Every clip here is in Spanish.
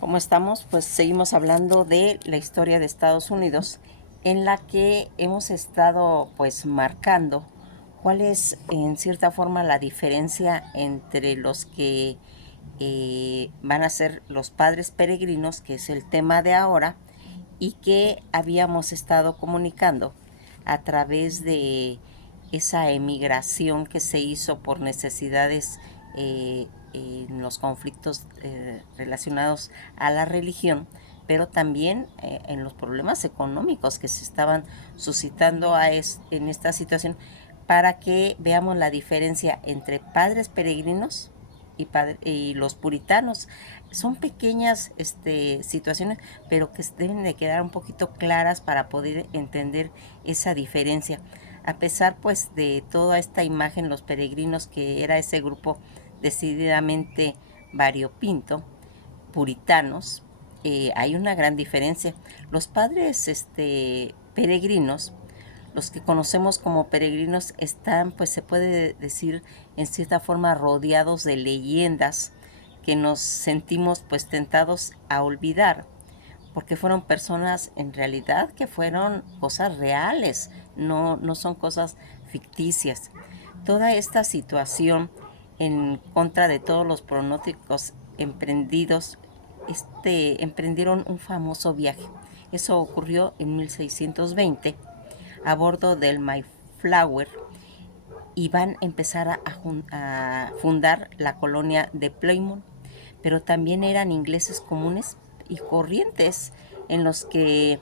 ¿Cómo estamos? Pues seguimos hablando de la historia de Estados Unidos, en la que hemos estado pues marcando cuál es en cierta forma la diferencia entre los que van a ser los padres peregrinos, que es el tema de ahora, y que habíamos estado comunicando a través de esa emigración que se hizo por necesidades en los conflictos relacionados a la religión, pero también en los problemas económicos que se estaban suscitando en esta situación, para que veamos la diferencia entre padres peregrinos y los puritanos. Son pequeñas situaciones, pero que deben de quedar un poquito claras para poder entender esa diferencia. A pesar pues de toda esta imagen, los peregrinos, que era ese grupo decididamente variopinto, puritanos, hay una gran diferencia. Los padres peregrinos, los que conocemos como peregrinos, están, pues se puede decir, en cierta forma rodeados de leyendas que nos sentimos pues tentados a olvidar, porque fueron personas en realidad que fueron cosas reales, no son cosas ficticias. Toda esta situación, en contra de todos los pronósticos emprendidos, emprendieron un famoso viaje. Eso ocurrió en 1620 a bordo del Mayflower, y van a empezar a fundar la colonia de Plymouth, pero también eran ingleses comunes y corrientes en los que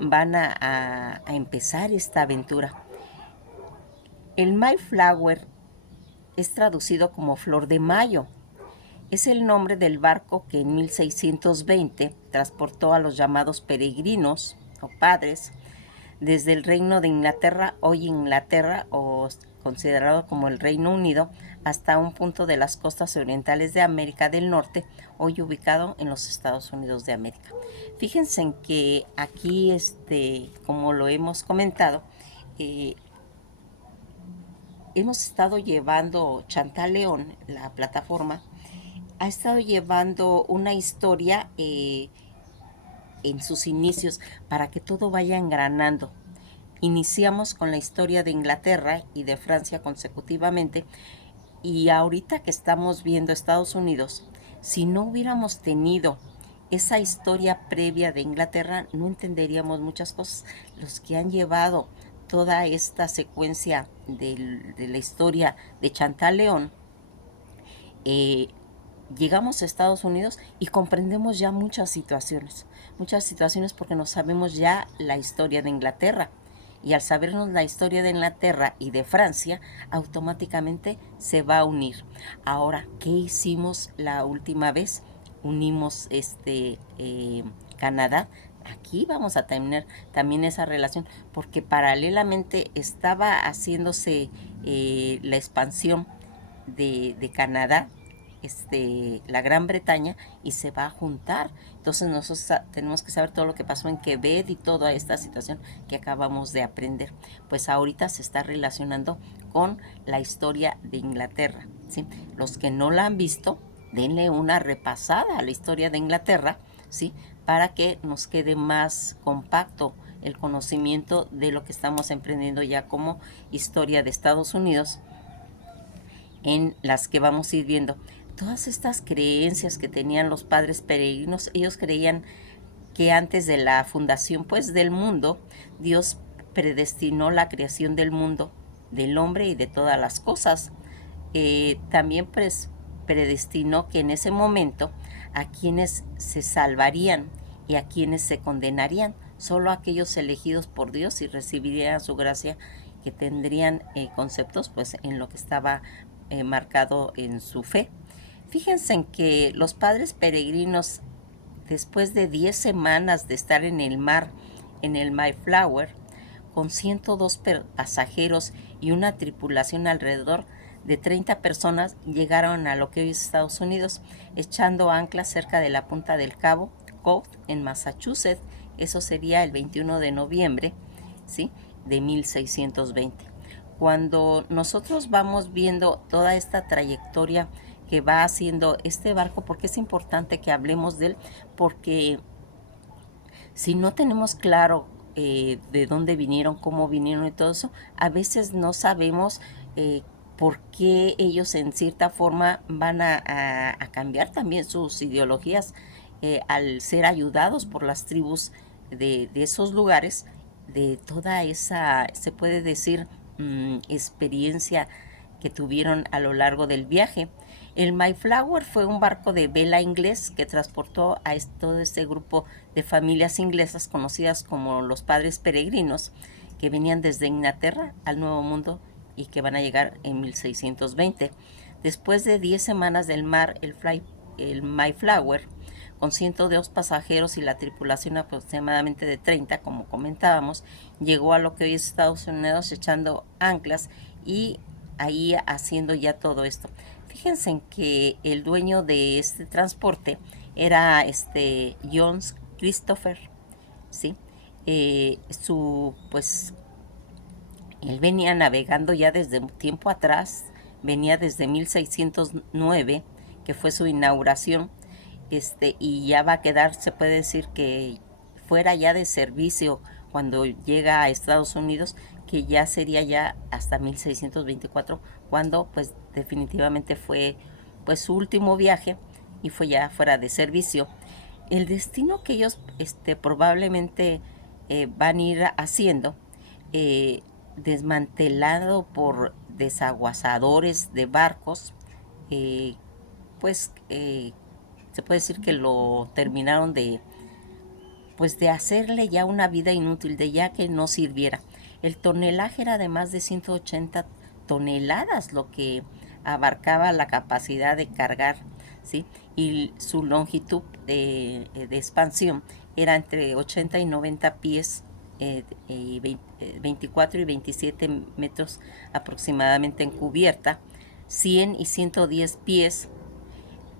van a empezar esta aventura. El Mayflower es traducido como Flor de Mayo. Es el nombre del barco que en 1620 transportó a los llamados peregrinos o padres desde el Reino de Inglaterra, hoy Inglaterra o considerado como el Reino Unido, hasta un punto de las costas orientales de América del Norte, hoy ubicado en los Estados Unidos de América. Fíjense en que aquí, como lo hemos comentado, eh, hemos estado llevando, Chantal León, la plataforma, ha estado llevando una historia en sus inicios para que todo vaya engranando. Iniciamos con la historia de Inglaterra y de Francia consecutivamente, y ahorita que estamos viendo Estados Unidos, si no hubiéramos tenido esa historia previa de Inglaterra, no entenderíamos muchas cosas. Los que han llevado toda esta secuencia de la historia de Chantal León, eh, llegamos a Estados Unidos y comprendemos ya muchas situaciones porque nos sabemos ya la historia de Inglaterra. Y al sabernos la historia de Inglaterra y de Francia, automáticamente se va a unir. Ahora, ¿qué hicimos la última vez? Unimos Canadá. Aquí vamos a tener también esa relación, porque paralelamente estaba haciéndose la expansión de Canadá, la Gran Bretaña, y se va a juntar. Entonces nosotros tenemos que saber todo lo que pasó en Quebec y toda esta situación que acabamos de aprender. Pues ahorita se está relacionando con la historia de Inglaterra, ¿sí? Los que no la han visto, denle una repasada a la historia de Inglaterra, ¿sí? Para que nos quede más compacto el conocimiento de lo que estamos emprendiendo ya como historia de Estados Unidos, en las que vamos a ir viendo todas estas creencias que tenían los padres peregrinos. Ellos creían que antes de la fundación pues del mundo, Dios predestinó la creación del mundo, del hombre y de todas las cosas. También pues predestinó que en ese momento a quienes se salvarían y a quienes se condenarían, solo aquellos elegidos por Dios y recibirían su gracia, que tendrían conceptos pues en lo que estaba marcado en su fe. Fíjense en que los padres peregrinos, después de 10 semanas de estar en el mar, en el Mayflower, con 102 pasajeros y una tripulación alrededor de 30 personas, llegaron a lo que hoy es Estados Unidos, echando ancla cerca de la punta del Cabo Cove, en Massachusetts. Eso sería el 21 de noviembre, ¿sí?, de 1620. Cuando nosotros vamos viendo toda esta trayectoria que va haciendo este barco. Porque es importante que hablemos de él, porque si no tenemos claro de dónde vinieron, cómo vinieron y todo eso, a veces no sabemos por qué ellos en cierta forma van a cambiar también sus ideologías al ser ayudados por las tribus de esos lugares, de toda esa, se puede decir, experiencia que tuvieron a lo largo del viaje. El Mayflower fue un barco de vela inglés que transportó a todo este grupo de familias inglesas conocidas como los Padres Peregrinos, que venían desde Inglaterra al Nuevo Mundo y que van a llegar en 1620. Después de 10 semanas del mar, el Mayflower, con 102 pasajeros y la tripulación aproximadamente de 30, como comentábamos, llegó a lo que hoy es Estados Unidos echando anclas y ahí haciendo ya todo esto. Fíjense en que el dueño de este transporte era John Christopher, ¿sí? Pues él venía navegando ya desde un tiempo atrás, venía desde 1609, que fue su inauguración, y ya va a quedar, se puede decir que fuera ya de servicio cuando llega a Estados Unidos, que ya sería ya hasta 1624, cuando pues definitivamente fue pues su último viaje y fue ya fuera de servicio. El destino que ellos probablemente van a ir haciendo, eh, desmantelado por desaguasadores de barcos, eh, pues se puede decir que lo terminaron de hacerle ya una vida inútil, de ya que no sirviera. El tonelaje era de más de 180 toneladas, lo que abarcaba la capacidad de cargar, ¿sí? Y su longitud de expansión era entre 80 y 90 pies, 24 y 27 metros aproximadamente en cubierta, 100 y 110 pies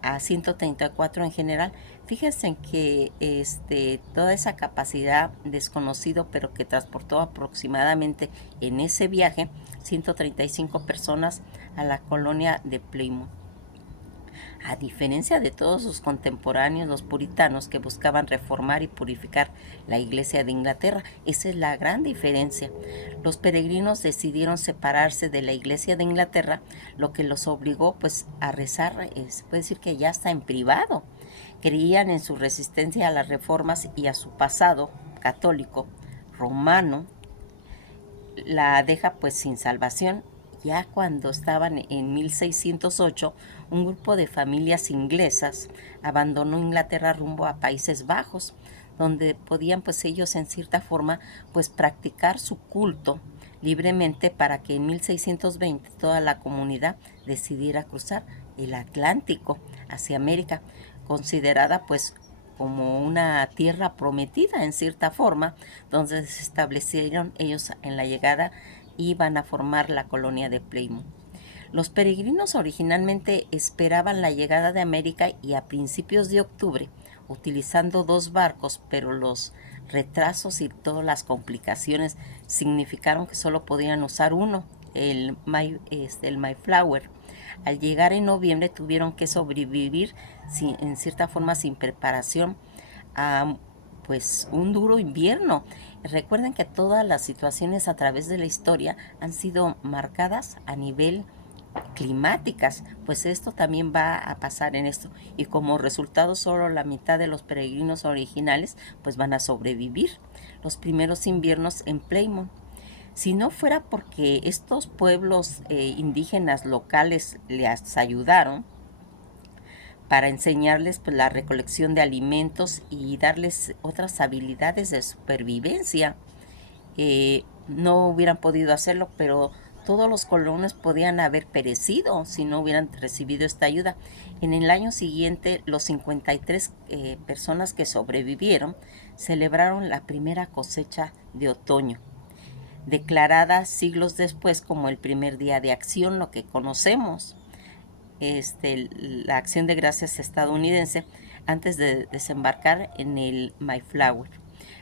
a 134 en general. Fíjense en que toda esa capacidad desconocido, pero que transportó aproximadamente en ese viaje 135 personas a la colonia de Plymouth. A diferencia de todos sus contemporáneos, los puritanos, que buscaban reformar y purificar la Iglesia de Inglaterra, esa es la gran diferencia. Los peregrinos decidieron separarse de la Iglesia de Inglaterra, lo que los obligó pues a rezar, se puede decir que ya está en privado. Creían en su resistencia a las reformas y a su pasado católico romano. La deja pues sin salvación. Ya cuando estaban en 1608, un grupo de familias inglesas abandonó Inglaterra rumbo a Países Bajos, donde podían pues ellos en cierta forma pues practicar su culto libremente, para que en 1620 toda la comunidad decidiera cruzar el Atlántico hacia América, considerada pues como una tierra prometida en cierta forma, donde se establecieron ellos en la llegada y van a formar la colonia de Plymouth. Los peregrinos originalmente esperaban la llegada de América y a principios de octubre, utilizando 2 barcos, pero los retrasos y todas las complicaciones significaron que solo podían usar uno, el Mayflower. Al llegar en noviembre tuvieron que sobrevivir en cierta forma sin preparación a pues un duro invierno. Recuerden que todas las situaciones a través de la historia han sido marcadas a nivel climáticas, pues esto también va a pasar en esto, y como resultado solo la mitad de los peregrinos originales pues van a sobrevivir los primeros inviernos en Plymouth. Si no fuera porque estos pueblos indígenas locales les ayudaron para enseñarles pues la recolección de alimentos y darles otras habilidades de supervivencia, no hubieran podido hacerlo, pero todos los colonos podían haber perecido si no hubieran recibido esta ayuda. En el año siguiente, los 53 personas que sobrevivieron celebraron la primera cosecha de otoño, declarada siglos después como el primer día de acción, lo que conocemos, la acción de gracias estadounidense, antes de desembarcar en el Mayflower.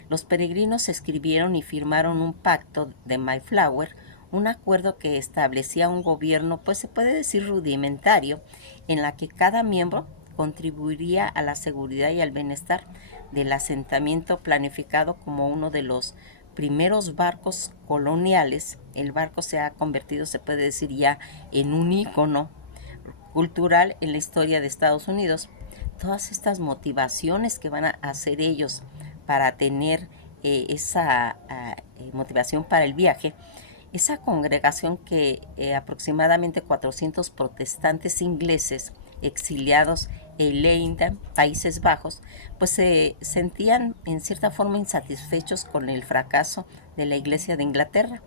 Los peregrinos escribieron y firmaron un pacto de Mayflower, un acuerdo que establecía un gobierno, pues se puede decir rudimentario, en la que cada miembro contribuiría a la seguridad y al bienestar del asentamiento planificado como uno de los primeros barcos coloniales. El barco se ha convertido, se puede decir, ya en un ícono cultural en la historia de Estados Unidos. Todas estas motivaciones que van a hacer ellos para tener esa motivación para el viaje, esa congregación que aproximadamente 400 protestantes ingleses exiliados en Leiden, Países Bajos, pues se sentían en cierta forma insatisfechos con el fracaso de la Iglesia de Inglaterra.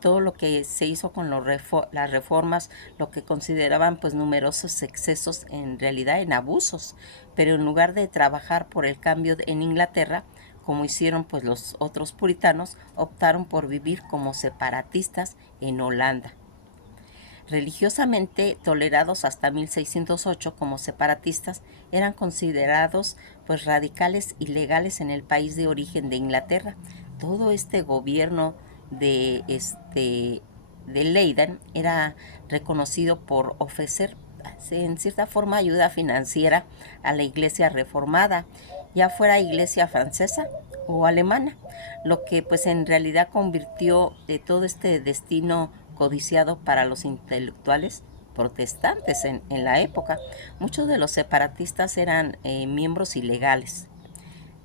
Todo lo que se hizo con las reformas, lo que consideraban pues numerosos excesos, en realidad en abusos, pero en lugar de trabajar por el cambio en Inglaterra, como hicieron pues los otros puritanos, optaron por vivir como separatistas en Holanda. Religiosamente tolerados hasta 1608 como separatistas, eran considerados pues radicales y legales en el país de origen de Inglaterra. Todo este gobierno de Leiden era reconocido por ofrecer en cierta forma ayuda financiera a la iglesia reformada, ya fuera iglesia francesa o alemana, lo que pues en realidad convirtió de todo este destino codiciado para los intelectuales protestantes en la época. Muchos de los separatistas eran miembros ilegales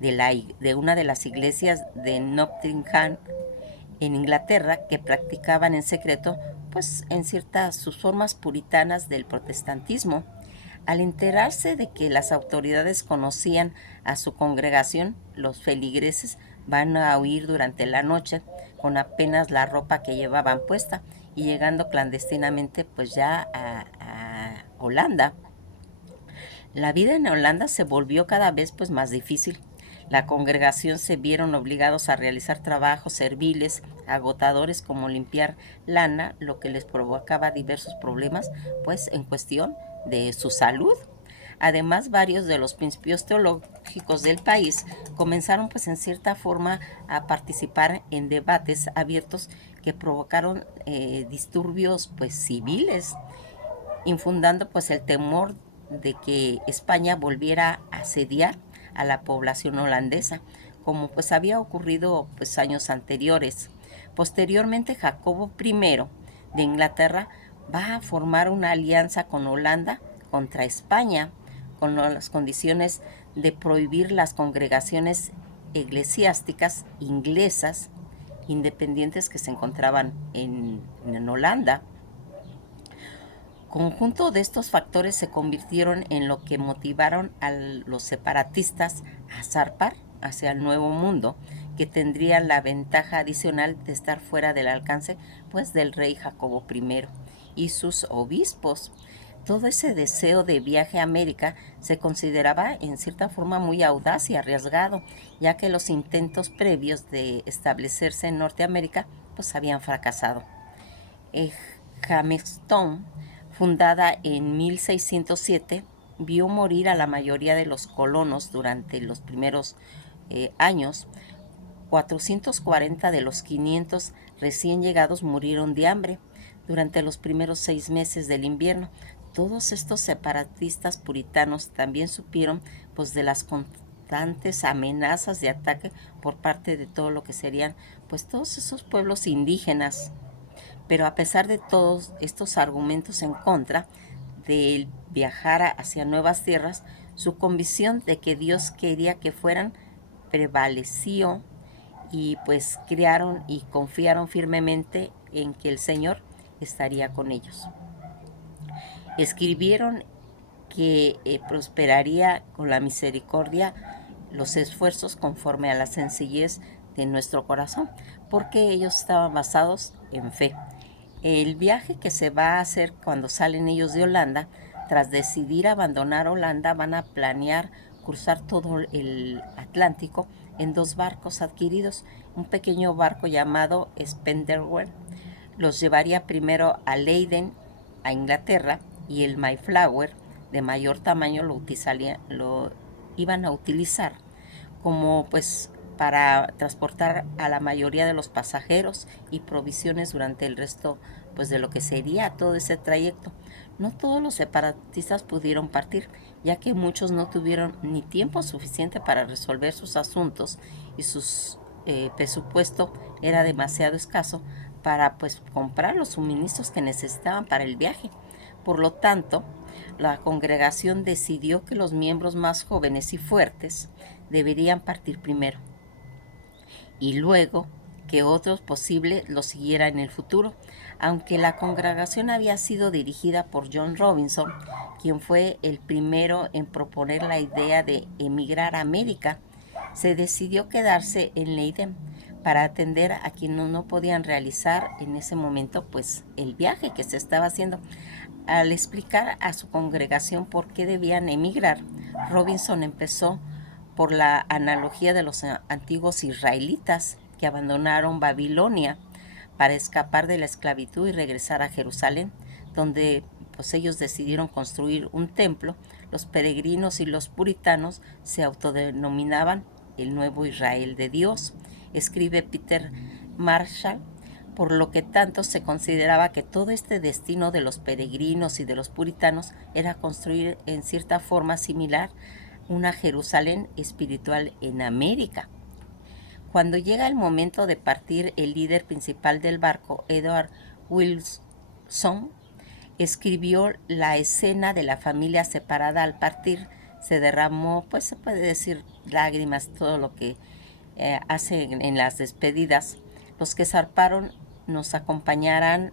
de una de las iglesias de Nottingham en Inglaterra, que practicaban en secreto pues en ciertas sus formas puritanas del protestantismo. Al enterarse de que las autoridades conocían a su congregación, los feligreses van a huir durante la noche con apenas la ropa que llevaban puesta y llegando clandestinamente pues ya a Holanda. La vida en Holanda se volvió cada vez pues más difícil. La congregación se vieron obligados a realizar trabajos serviles, agotadores como limpiar lana, lo que les provocaba diversos problemas pues en cuestión de su salud. Además, varios de los principios teológicos del país comenzaron pues en cierta forma a participar en debates abiertos que provocaron disturbios pues civiles, infundando pues el temor de que España volviera a asediar a la población holandesa, como pues había ocurrido pues años anteriores. Posteriormente, Jacobo I de Inglaterra va a formar una alianza con Holanda contra España, con las condiciones de prohibir las congregaciones eclesiásticas inglesas independientes que se encontraban en Holanda. Conjunto de estos factores se convirtieron en lo que motivaron a los separatistas a zarpar hacia el Nuevo Mundo, que tendría la ventaja adicional de estar fuera del alcance pues del rey Jacobo I y sus obispos. Todo ese deseo de viaje a América se consideraba en cierta forma muy audaz y arriesgado, ya que los intentos previos de establecerse en Norteamérica pues habían fracasado. Jamestown, fundada en 1607, vio morir a la mayoría de los colonos durante los primeros años. 440 de los 500 recién llegados murieron de hambre durante los primeros 6 meses del invierno. Todos estos separatistas puritanos también supieron pues de las constantes amenazas de ataque por parte de todo lo que serían pues todos esos pueblos indígenas. Pero a pesar de todos estos argumentos en contra de viajar hacia nuevas tierras, su convicción de que Dios quería que fueran prevaleció y pues crearon y confiaron firmemente en que el Señor estaría con ellos. Escribieron que prosperaría con la misericordia los esfuerzos conforme a la sencillez de nuestro corazón, porque ellos estaban basados en fe. El viaje que se va a hacer cuando salen ellos de Holanda, tras decidir abandonar Holanda, van a planear cruzar todo el Atlántico en 2 barcos adquiridos. Un pequeño barco llamado Spenderwell los llevaría primero a Leiden, a Inglaterra, y el Mayflower, de mayor tamaño, lo iban a utilizar como pues para transportar a la mayoría de los pasajeros y provisiones durante el resto pues de lo que sería todo ese trayecto. No todos los separatistas pudieron partir, ya que muchos no tuvieron ni tiempo suficiente para resolver sus asuntos y su presupuesto era demasiado escaso para pues comprar los suministros que necesitaban para el viaje. Por lo tanto, la congregación decidió que los miembros más jóvenes y fuertes deberían partir primero y luego que otros posibles lo siguieran en el futuro. Aunque la congregación había sido dirigida por John Robinson, quien fue el primero en proponer la idea de emigrar a América, se decidió quedarse en Leiden para atender a quienes no podían realizar en ese momento pues el viaje que se estaba haciendo. Al explicar a su congregación por qué debían emigrar, Robinson empezó por la analogía de los antiguos israelitas que abandonaron Babilonia para escapar de la esclavitud y regresar a Jerusalén, donde pues ellos decidieron construir un templo. Los peregrinos y los puritanos se autodenominaban el nuevo Israel de Dios. Escribe Peter Marshall, por lo que tanto se consideraba que todo este destino de los peregrinos y de los puritanos era construir en cierta forma similar una Jerusalén espiritual en América. Cuando llega el momento de partir, el líder principal del barco, Edward Wilson, escribió la escena de la familia separada al partir. Se derramó, pues se puede decir, lágrimas, todo lo que hacen en las despedidas. Los que zarparon los acompañaron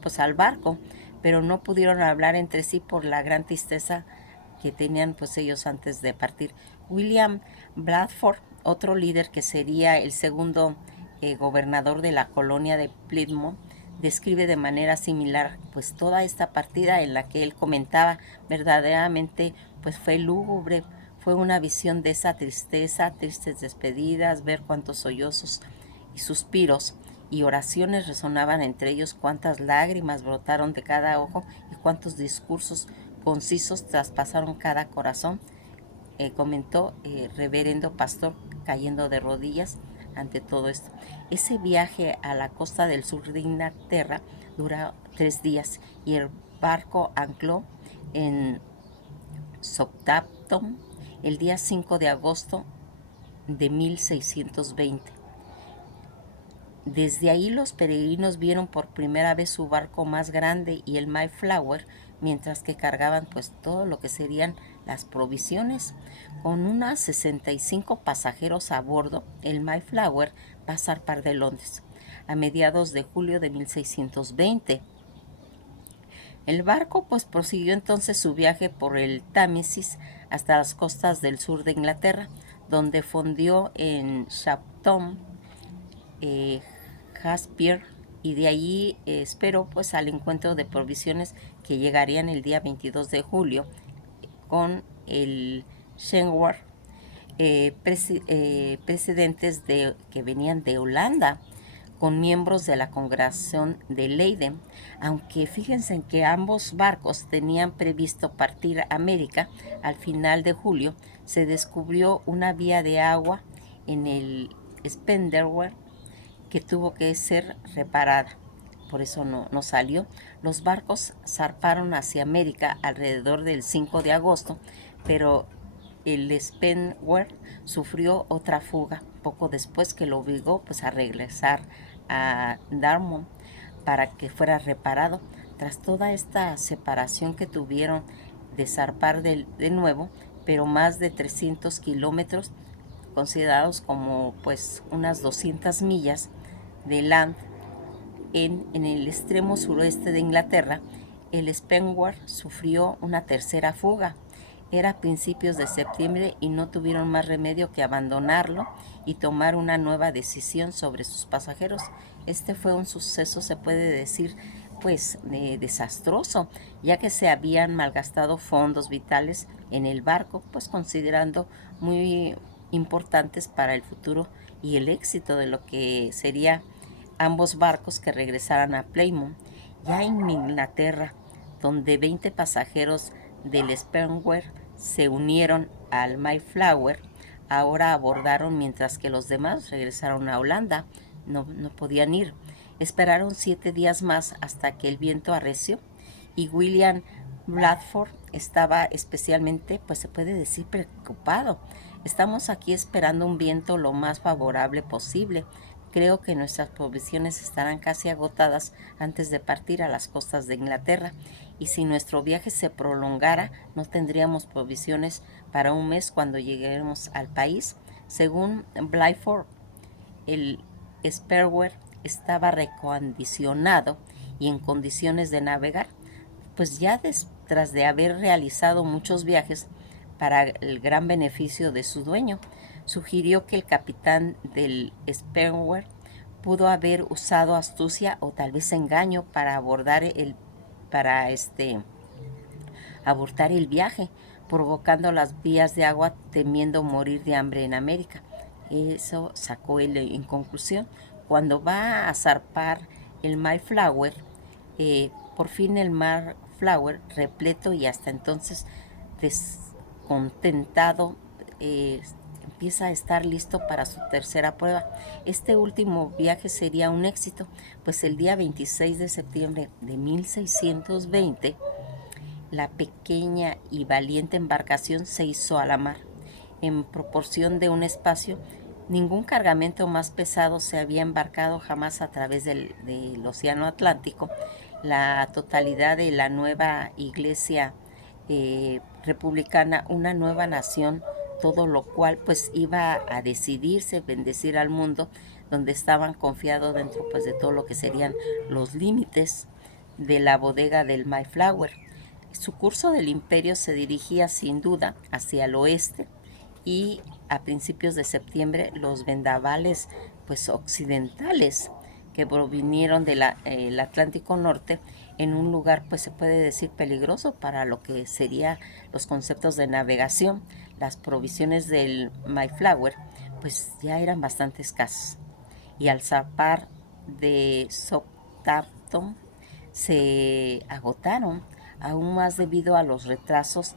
pues al barco, pero no pudieron hablar entre sí por la gran tristeza que tenían pues ellos antes de partir. William Bradford, otro líder que sería el segundo gobernador de la colonia de Plymouth, describe de manera similar pues toda esta partida, en la que él comentaba verdaderamente pues fue lúgubre, fue una visión de esa tristeza, tristes despedidas, ver cuántos sollozos y suspiros y oraciones resonaban entre ellos, cuántas lágrimas brotaron de cada ojo y cuántos discursos concisos traspasaron cada corazón, comentó reverendo pastor, cayendo de rodillas ante todo esto. Ese viaje a la costa del sur de Inglaterra duró 3 días y el barco ancló en Southampton el día 5 de agosto de 1620. Desde ahí los peregrinos vieron por primera vez su barco más grande y el Mayflower, mientras que cargaban pues todo lo que serían las provisiones. Con unas 65 pasajeros a bordo, el Mayflower va a zarpar de Londres a mediados de julio de 1620. El barco pues prosiguió entonces su viaje por el Támesis hasta las costas del sur de Inglaterra, donde fondió en Southampton, Hampshire, y de allí esperó pues al encuentro de provisiones que llegarían el día 22 de julio con el Shenwar, presidentes que venían de Holanda, con miembros de la congregación de Leiden. Aunque fíjense en que ambos barcos tenían previsto partir a América, al final de julio se descubrió una vía de agua en el Spenderware que tuvo que ser reparada. Por eso no salió. Los barcos zarparon hacia América alrededor del 5 de agosto, pero el Spenware sufrió otra fuga poco después, que lo obligó pues a regresar a Dartmouth para que fuera reparado. Tras toda esta separación que tuvieron de zarpar de nuevo, pero más de 300 kilómetros, considerados como pues unas 200 millas de land en el extremo suroeste de Inglaterra, el Spenware sufrió una tercera fuga. Era principios de septiembre y no tuvieron más remedio que abandonarlo y tomar una nueva decisión sobre sus pasajeros. Este fue un suceso, se puede decir, pues desastroso, ya que se habían malgastado fondos vitales en el barco, pues considerando muy importantes para el futuro y el éxito de lo que sería ambos barcos que regresaran a Plymouth. Ya en Inglaterra, donde 20 pasajeros del Spenware se unieron al Mayflower, ahora abordaron, mientras que los demás regresaron a Holanda. No podían ir. Esperaron 7 días más hasta que el viento arreció y William Bradford estaba especialmente, pues se puede decir, preocupado. Estamos aquí esperando un viento lo más favorable posible. Creo que nuestras provisiones estarán casi agotadas antes de partir a las costas de Inglaterra, y si nuestro viaje se prolongara, no tendríamos provisiones para un mes cuando lleguemos al país. Según Blyford, el Sperwer estaba recondicionado y en condiciones de navegar, pues ya tras de haber realizado muchos viajes para el gran beneficio de su dueño. Sugirió que el capitán del Sperwer pudo haber usado astucia o tal vez engaño para para abortar el viaje, provocando las vías de agua temiendo morir de hambre en América. Eso sacó él en conclusión. Cuando va a zarpar el Mayflower, por fin el Mayflower, repleto y hasta entonces descontentado, empieza a estar listo para su tercera prueba. Este último viaje sería un éxito, pues el día 26 de septiembre de 1620 la pequeña y valiente embarcación se hizo a la mar. En proporción de un espacio, ningún cargamento más pesado se había embarcado jamás a través del Océano Atlántico. La totalidad de la nueva iglesia republicana, una nueva nación, todo lo cual pues iba a decidirse bendecir al mundo, donde estaban confiados dentro pues de todo lo que serían los límites de la bodega del Mayflower. Su curso del imperio se dirigía sin duda hacia el oeste, y a principios de septiembre los vendavales pues occidentales que provinieron del Atlántico Norte, en un lugar pues se puede decir peligroso para lo que serían los conceptos de navegación. Las provisiones del Mayflower pues ya eran bastante escasas, y al zarpar de Southampton se agotaron, aún más debido a los retrasos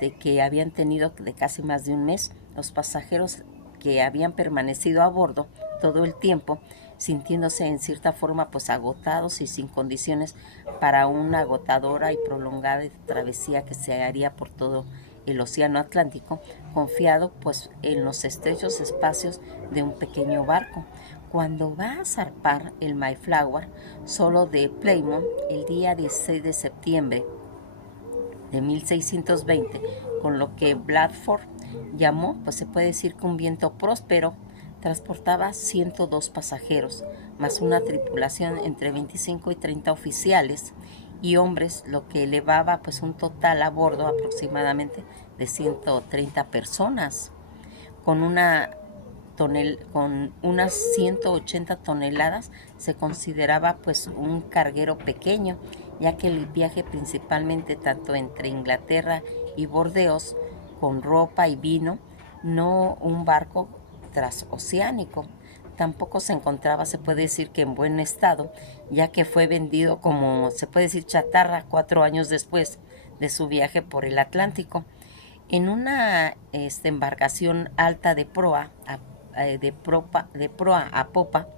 de que habían tenido de casi más de un mes. Los pasajeros que habían permanecido a bordo todo el tiempo, sintiéndose en cierta forma pues agotados y sin condiciones para una agotadora y prolongada travesía que se haría por todo el Océano Atlántico, confiado pues en los estrechos espacios de un pequeño barco. Cuando va a zarpar el Mayflower solo de Plymouth el día 16 de septiembre de 1620, con lo que Bradford llamó, pues se puede decir que un viento próspero, transportaba 102 pasajeros, más una tripulación entre 25 y 30 oficiales y hombres, lo que elevaba pues un total a bordo aproximadamente de 130 personas, con con unas 180 toneladas. Se consideraba pues un carguero pequeño, ya que el viaje principalmente tanto entre Inglaterra y Bordeos con ropa y vino, no un barco transoceánico. Tampoco se encontraba, se puede decir que en buen estado, ya que fue vendido como, se puede decir, chatarra 4 años después de su viaje por el Atlántico. En una embarcación alta de proa a popa,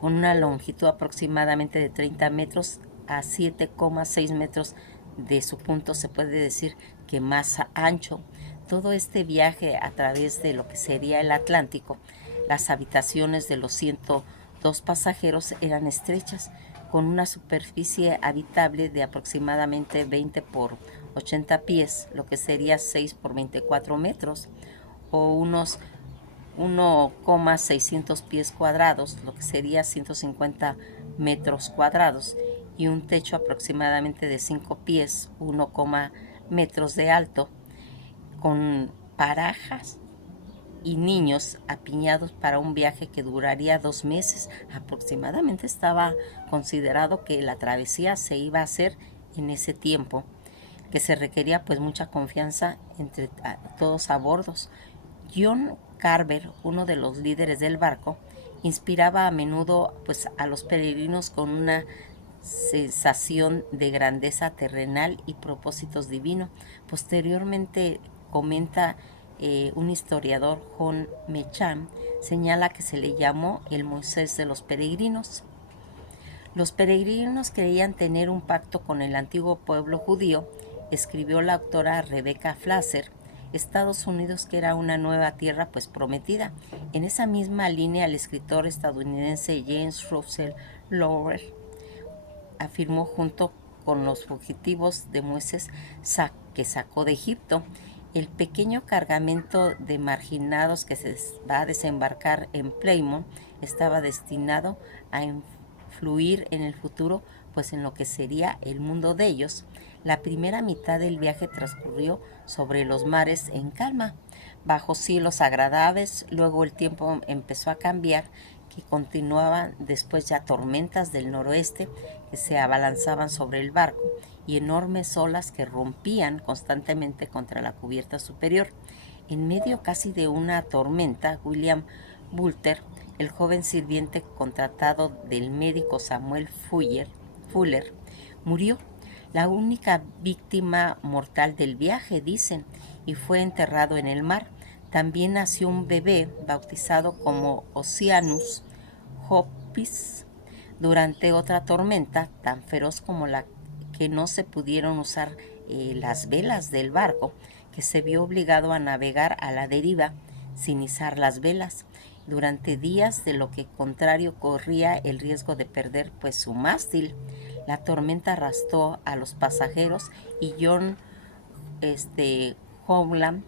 con una longitud aproximadamente de 30 metros a 7,6 metros de su punto, se puede decir que más ancho. Todo este viaje a través de lo que sería el Atlántico, las habitaciones de los 102 pasajeros eran estrechas, con una superficie habitable de aproximadamente 20 por 80 pies, lo que sería 6 por 24 metros, o unos 1,600 pies cuadrados, lo que sería 150 metros cuadrados, y un techo aproximadamente de 5 pies, 1, metros de alto, con parajas y niños apiñados para un viaje que duraría 2 meses. Aproximadamente estaba considerado que la travesía se iba a hacer en ese tiempo, que se requería pues mucha confianza entre todos a bordos. John Carver, uno de los líderes del barco, inspiraba a menudo pues a los peregrinos con una sensación de grandeza terrenal y propósitos divinos. Posteriormente comenta un historiador, John Mecham, señala que se le llamó el Moisés de los peregrinos. Los peregrinos creían tener un pacto con el antiguo pueblo judío, escribió la autora Rebecca Flasher. Estados Unidos, que era una nueva tierra pues prometida. En esa misma línea, el escritor estadounidense James Russell Lowell afirmó, junto con los fugitivos de Moisés que sacó de Egipto, el pequeño cargamento de marginados que se va a desembarcar en Plymouth estaba destinado a influir en el futuro, pues en lo que sería el mundo de ellos. La primera mitad del viaje transcurrió sobre los mares en calma, bajo cielos agradables. Luego el tiempo empezó a cambiar, que continuaban después ya tormentas del noroeste que se abalanzaban sobre el barco y enormes olas que rompían constantemente contra la cubierta superior. En medio casi de una tormenta, William Butler, el joven sirviente contratado del médico Samuel Fuller, murió, la única víctima mortal del viaje, dicen, y fue enterrado en el mar. También nació un bebé bautizado como Oceanus Hopis durante otra tormenta tan feroz como la que no se pudieron usar las velas del barco, que se vio obligado a navegar a la deriva sin izar las velas durante días, de lo que contrario corría el riesgo de perder pues su mástil. La tormenta arrastró a los pasajeros y John Howland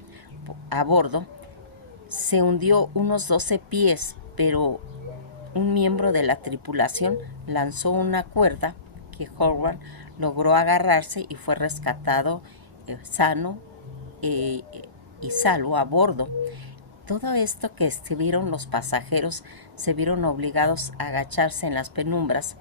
a bordo se hundió unos 12 pies, pero un miembro de la tripulación lanzó una cuerda que Howard logró agarrarse y fue rescatado sano y salvo a bordo. Todo esto que vieron los pasajeros, se vieron obligados a agacharse en las penumbras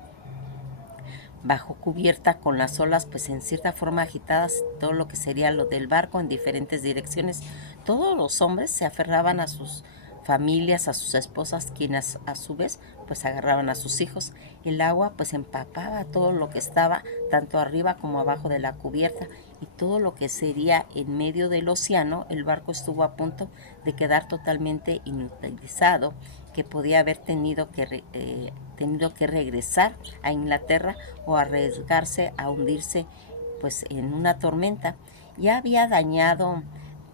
bajo cubierta, con las olas pues en cierta forma agitadas, todo lo que sería lo del barco en diferentes direcciones. Todos los hombres se aferraban a sus familias, a sus esposas, quienes a su vez pues agarraban a sus hijos. El agua pues empapaba todo lo que estaba tanto arriba como abajo de la cubierta, y todo lo que sería en medio del océano. El barco estuvo a punto de quedar totalmente inutilizado, que podía haber tenido que regresar a Inglaterra o arriesgarse a hundirse pues en una tormenta. Ya había dañado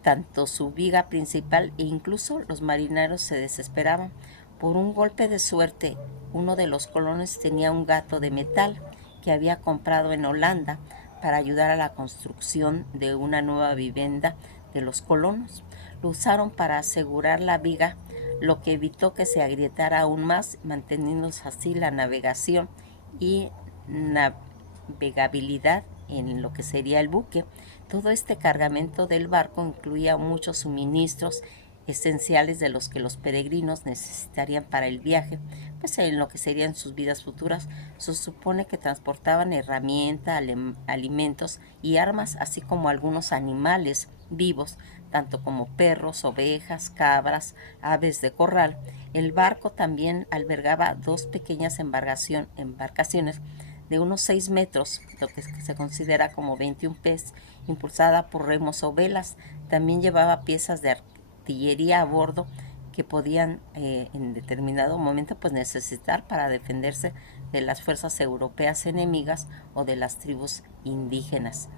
tanto su viga principal, e incluso los marineros se desesperaban. Por un golpe de suerte, uno de los colonos tenía un gato de metal que había comprado en Holanda para ayudar a la construcción de una nueva vivienda de los colonos. Lo usaron para asegurar la viga, lo que evitó que se agrietara aún más, manteniéndose así la navegación y navegabilidad en lo que sería el buque. Todo este cargamento del barco incluía muchos suministros esenciales de los que los peregrinos necesitarían para el viaje, pues en lo que serían sus vidas futuras. Se supone que transportaban herramientas, alimentos y armas, así como algunos animales vivos, tanto como perros, ovejas, cabras, aves de corral. El barco también albergaba dos pequeñas embarcaciones de unos 6 metros, lo que se considera como 21 pies, impulsada por remos o velas. También llevaba piezas de artillería a bordo que podían en determinado momento pues necesitar para defenderse de las fuerzas europeas enemigas o de las tribus indígenas.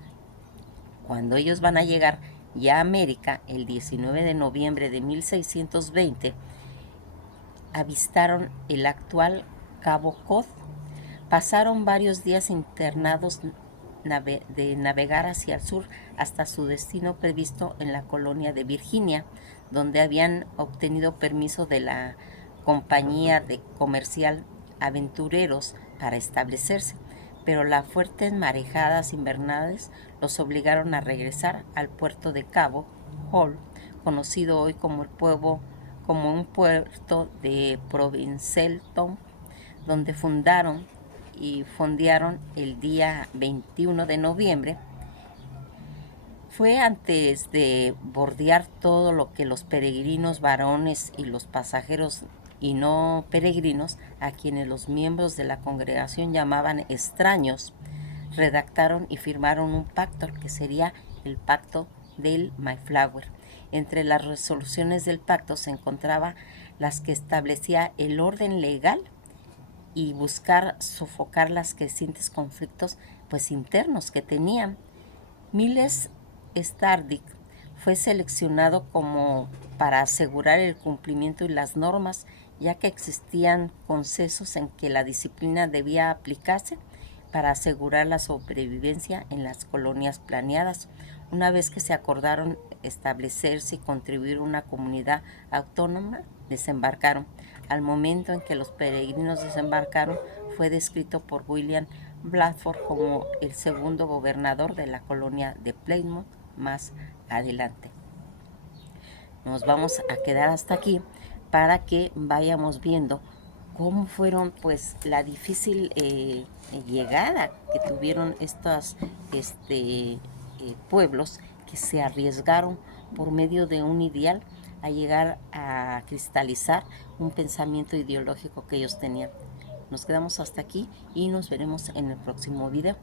Cuando ellos van a llegar ya a América, el 19 de noviembre de 1620, avistaron el actual Cabo Cod. Pasaron varios días internados de navegar hacia el sur hasta su destino previsto en la colonia de Virginia, donde habían obtenido permiso de la compañía de comercial Aventureros para establecerse, pero las fuertes marejadas invernales los obligaron a regresar al puerto de Cabo Hall, conocido hoy como un puerto de Provincetown, donde fondearon el día 21 de noviembre. Fue antes de bordear todo lo que los peregrinos varones y los pasajeros y no peregrinos, a quienes los miembros de la congregación llamaban extraños, redactaron y firmaron un pacto que sería el Pacto del Mayflower. Entre las resoluciones del pacto se encontraba las que establecía el orden legal y buscar sofocar las crecientes conflictos pues internos que tenían. Miles Stardic fue seleccionado como para asegurar el cumplimiento y las normas, ya que existían consensos en que la disciplina debía aplicarse para asegurar la sobrevivencia en las colonias planeadas. Una vez que se acordaron establecerse y contribuir una comunidad autónoma, desembarcaron. Al momento en que los peregrinos desembarcaron, fue descrito por William Bradford como el segundo gobernador de la colonia de Plymouth más adelante. Nos vamos a quedar hasta aquí para que vayamos viendo cómo fueron pues la difícil llegada que tuvieron estos pueblos que se arriesgaron por medio de un ideal a llegar a cristalizar un pensamiento ideológico que ellos tenían. Nos quedamos hasta aquí y nos veremos en el próximo video.